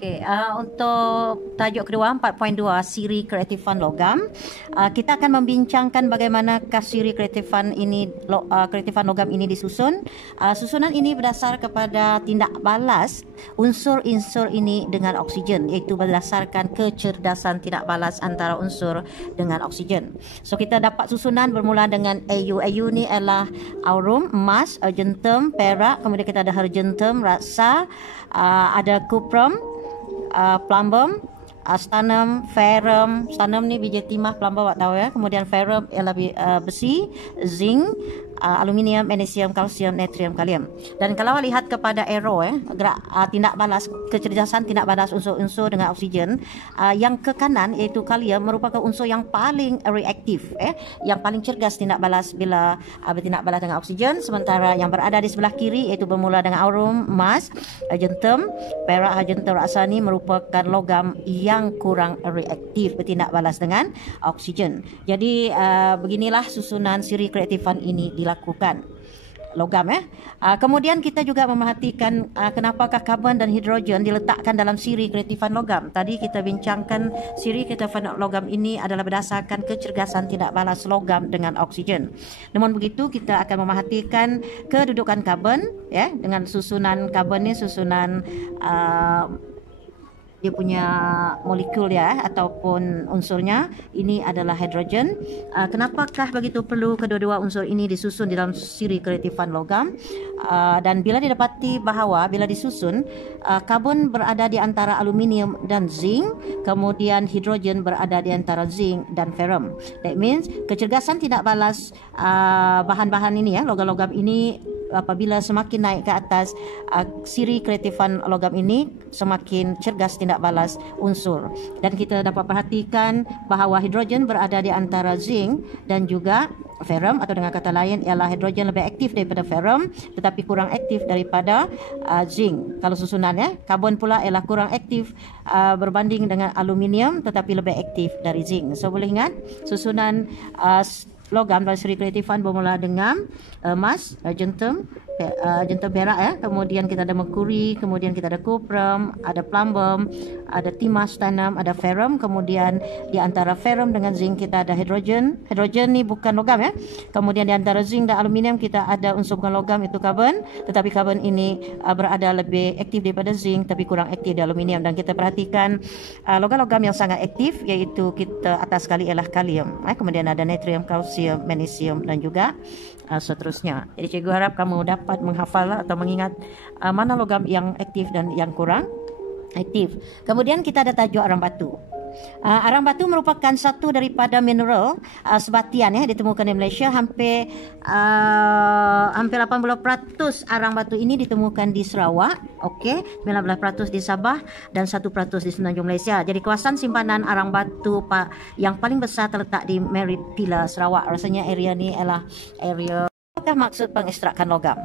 Okey, untuk tajuk kedua 4.2 siri kreatifan logam, kita akan membincangkan bagaimanakah siri kreatifan logam ini disusun. Susunan ini berdasar kepada tindak balas unsur-unsur ini dengan oksigen, iaitu berdasarkan kecerdasan tindak balas antara unsur dengan oksigen. So kita dapat susunan bermula dengan AU. AU ni adalah aurum, emas, argentum, perak, kemudian kita ada argentum, raksa, ada cuprum, plumbum, stannum, ferrum. Stannum ni biji timah, plumbum awak tahu ya. Kemudian ferrum ialah besi, zinc, aluminium, magnesium, kalsium, natrium, kalium. Dan kalau lihat kepada arrow tindak balas, kecerdasan tindak balas unsur-unsur dengan oksigen, yang ke kanan iaitu kalium merupakan unsur yang paling reaktif, yang paling cergas tindak balas bila bertindak balas dengan oksigen, sementara yang berada di sebelah kiri iaitu bermula dengan aurum, emas, argentum, perak, argentum, raksa ni merupakan logam yang kurang reaktif bertindak balas dengan oksigen. Jadi beginilah susunan siri kreatifan ini dilakukan logam. Kemudian kita juga memerhatikan kenapakah karbon dan hidrogen diletakkan dalam siri kreatifan logam. Tadi kita bincangkan siri kreatifan logam ini adalah berdasarkan kecergasan tindak balas logam dengan oksigen. Namun begitu kita akan memerhatikan kedudukan karbon dengan susunan karbon ni susunan dia punya molekul ataupun unsurnya ini adalah hidrogen. Kenapakah begitu perlu kedua-dua unsur ini disusun di dalam siri kreatifan logam? Dan bila didapati bahawa bila disusun karbon berada di antara aluminium dan zinc, kemudian hidrogen berada di antara zinc dan ferrum. That means kecergasan tindak balas bahan-bahan ini logam-logam ini apabila semakin naik ke atas siri kreatifan logam ini semakin cergas tindak balas unsur. Dan kita dapat perhatikan bahawa hidrogen berada di antara zinc dan juga ferrum, atau dengan kata lain ialah hidrogen lebih aktif daripada ferrum tetapi kurang aktif daripada zinc. Kalau susunannya, karbon pula ialah kurang aktif berbanding dengan aluminium tetapi lebih aktif dari zinc. So boleh ingat susunan logam dalam siri kreatifan bermula dengan emas, argentum, perak kemudian kita ada merkuri, kemudian kita ada cuprum, ada plumbum, ada timah, stannum, ada ferrum, kemudian di antara ferrum dengan zinc kita ada hidrogen. Hidrogen ni bukan logam Kemudian di antara zinc dan aluminium kita ada unsur bukan logam itu karbon, tetapi karbon ini berada lebih aktif daripada zinc tapi kurang aktif di aluminium. Dan kita perhatikan logam-logam yang sangat aktif iaitu kita atas sekali ialah kalium, kemudian ada natrium, kalsium, magnesium dan juga seterusnya. Jadi cikgu harap kamu dapat menghafal atau mengingat mana logam yang aktif dan yang kurang aktif. Kemudian kita ada tajuk arang batu. Arang batu merupakan satu daripada mineral sebatian ditemukan di Malaysia. Hampir 80% arang batu ini ditemukan di Sarawak, 19% di Sabah dan 1% di Semenanjung Malaysia. Jadi kawasan simpanan arang batu yang paling besar terletak di Merit Pillar, Sarawak. Rasanya area ni adalah area. Apakah maksud pengekstrakan logam?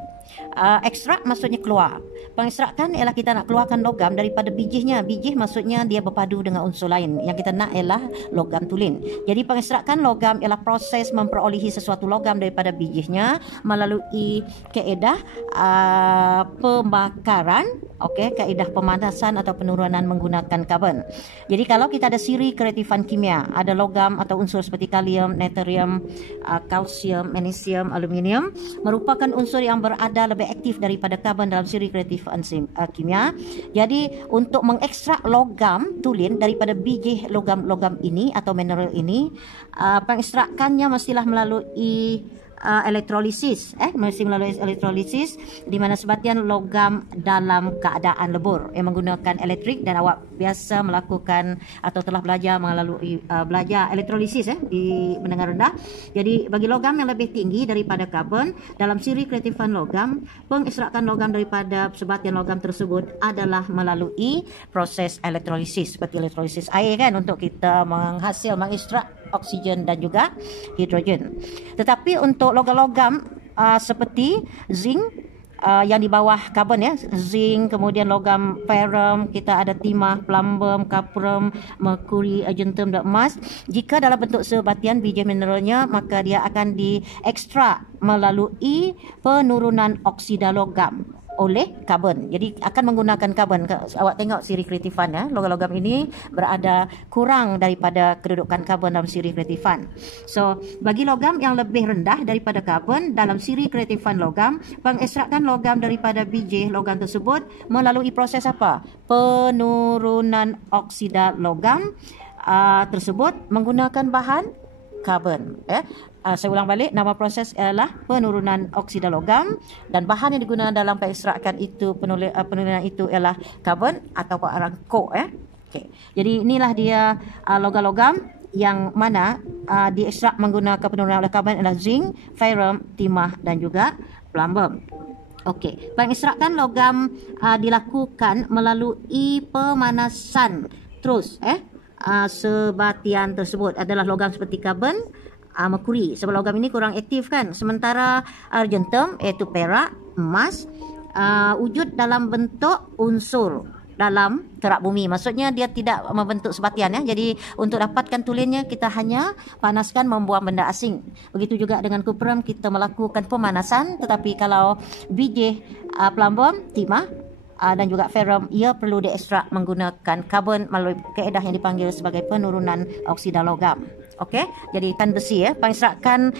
Ekstrak maksudnya keluar. Pengekstrakan ialah kita nak keluarkan logam daripada bijihnya. Bijih maksudnya dia berpadu dengan unsur lain. Yang kita nak ialah logam tulen. Jadi pengekstrakan logam ialah proses memperolehi sesuatu logam daripada bijihnya melalui kaedah pembakaran, kaedah pemanasan atau penurunan menggunakan karbon. Jadi kalau kita ada siri kreatifan kimia, ada logam atau unsur seperti kalium, natrium, kalsium, magnesium, aluminium merupakan unsur yang berada lebih aktif daripada karbon dalam siri kreatifan kimia. Jadi untuk mengekstrak logam tulen daripada biji logam-logam ini atau mineral ini, pengekstrakannya mestilah melalui elektrolisis, mesti melalui elektrolisis di mana sebatian logam dalam keadaan lebur menggunakan elektrik, dan awak biasa melakukan atau telah belajar melalui belajar elektrolisis di menengah rendah. Jadi bagi logam yang lebih tinggi daripada karbon dalam siri kreatifan logam, pengekstrakan logam daripada sebatian logam tersebut adalah melalui proses elektrolisis, seperti elektrolisis air untuk kita mengekstrak oksigen dan juga hidrogen. Tetapi untuk logam-logam seperti zinc yang di bawah karbon zinc, kemudian logam ferrum, kita ada timah, plumbum, cuprum, merkuri, argentum dan emas. Jika dalam bentuk sebatian biji mineralnya, maka dia akan diekstrak melalui penurunan oksida logam. oleh karbon. Jadi akan menggunakan karbon. Awak tengok siri kreatifan ya. Logam-logam ini berada kurang daripada kedudukan karbon dalam siri kreatifan. So, bagi logam yang lebih rendah daripada karbon dalam siri kreatifan logam, pengekstrakan logam daripada biji logam tersebut melalui proses apa? Penurunan oksida logam tersebut menggunakan bahan karbon. Saya ulang balik, nama proses ialah penurunan oksida logam dan bahan yang digunakan dalam pengekstrakan itu penurunan itu ialah karbon atau arangko. Okay. Jadi inilah dia logam-logam yang mana diekstrak menggunakan penurunan oleh karbon ialah zinc, ferrum, timah dan juga plumbum. Okey, pengekstrakan logam dilakukan melalui pemanasan terus. Sebatian tersebut adalah logam seperti karbon, merkuri. Sebab logam ini kurang aktif kan. Sementara argentum iaitu perak, emas wujud dalam bentuk unsur dalam kerak bumi. Maksudnya dia tidak membentuk sebatian ya. Jadi untuk dapatkan tulennya kita hanya panaskan membuang benda asing. Begitu juga dengan kuprum, kita melakukan pemanasan, tetapi kalau biji plumbum, timah dan juga ferrum, ia perlu diekstrak menggunakan karbon melalui kaedah yang dipanggil sebagai penurunan oksida logam. Okey, jadi ikan besi ya. Pengekstrakan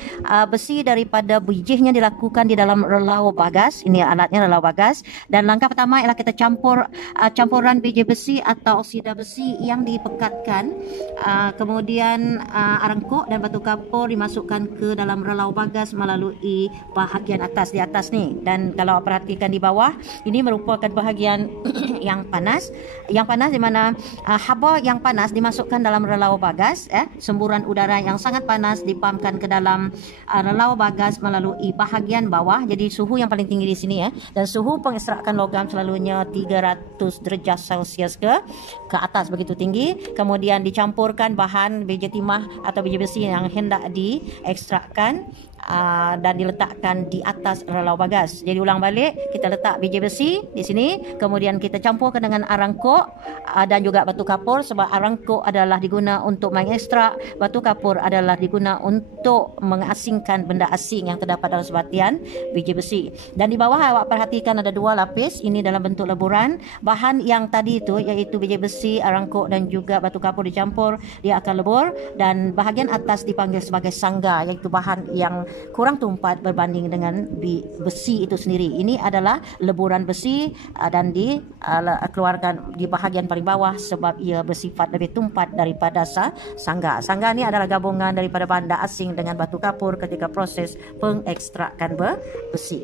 besi daripada bijinya dilakukan di dalam relau bagas. Ini alatnya, relau bagas. Dan langkah pertama ialah kita campuran biji besi atau oksida besi yang dipekatkan. Kemudian arangkok dan batu kapur dimasukkan ke dalam relau bagas melalui bahagian atas, di atas ni. Dan kalau perhatikan di bawah, ini merupakan bahagian yang panas. Yang panas di mana haba yang panas dimasukkan dalam relau bagas. Semburan udara yang sangat panas dipampkan ke dalam relau bagas melalui bahagian bawah. Jadi suhu yang paling tinggi di sini ya. Dan suhu pengekstrakan logam selalunya 300 darjah Celsius ke atas, begitu tinggi. Kemudian dicampurkan bahan biji timah atau biji besi yang hendak diekstrakkan dan diletakkan di atas relau bagas. Jadi ulang balik, kita letak biji besi di sini, kemudian kita campurkan dengan arangkok dan juga batu kapur. Sebab arangkok adalah diguna untuk mengekstrak, batu kapur adalah diguna untuk mengasingkan benda asing yang terdapat dalam sebatian biji besi. Dan di bawah awak perhatikan ada dua lapis, ini dalam bentuk leburan. Bahan yang tadi itu iaitu biji besi, arangkok dan juga batu kapur dicampur, dia akan lebur. Dan bahagian atas dipanggil sebagai sangga, iaitu bahan yang kurang tumpat berbanding dengan besi itu sendiri. Ini adalah leburan besi dan dikeluarkan di bahagian paling bawah sebab ia bersifat lebih tumpat daripada sangga. Sangga ini adalah gabungan daripada benda asing dengan batu kapur ketika proses pengekstrakan besi.